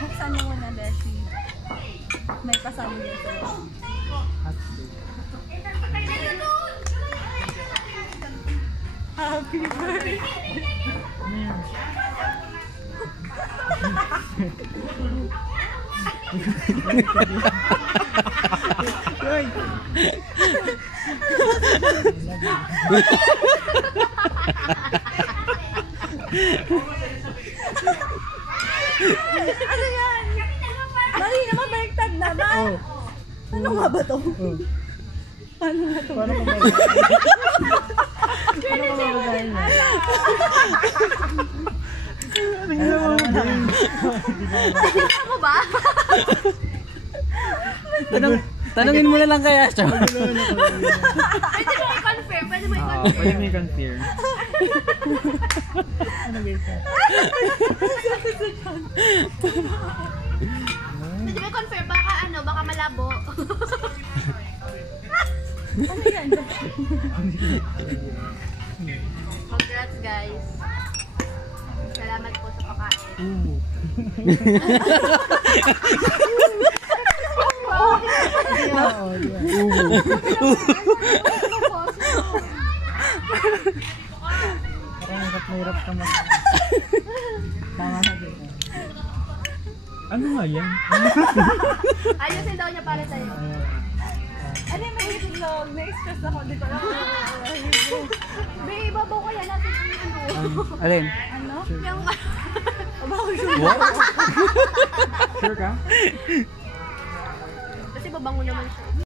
Buksan mo muna, Beshi. May pasama dito. Happy birthday! Ano yan? Mali naman, baliktad naman. Ano nga ba ito? Paano nga ito? Paano ka mo ba? Tanungin mo na lang kaya, Chong. Pwede mo i-confirm. Pwede mo i-confirm. Pwede mo i-confirm. Ano guys? Pwede mo i-confirm. Baka ano, baka malabo. Ano yan? Congrats guys. Salamat po sa pakain. Parang hirap ka mag... Tama na dito. Ano nga yan? Ayusin daw niya para sa'yo. Ano yung may itlog? Na-express ako. Di ko lang. Babe, ibabaw kaya natin yung Alin? ano? Yung... Abaw siya. What? Sure ka? Kasi babango naman siya.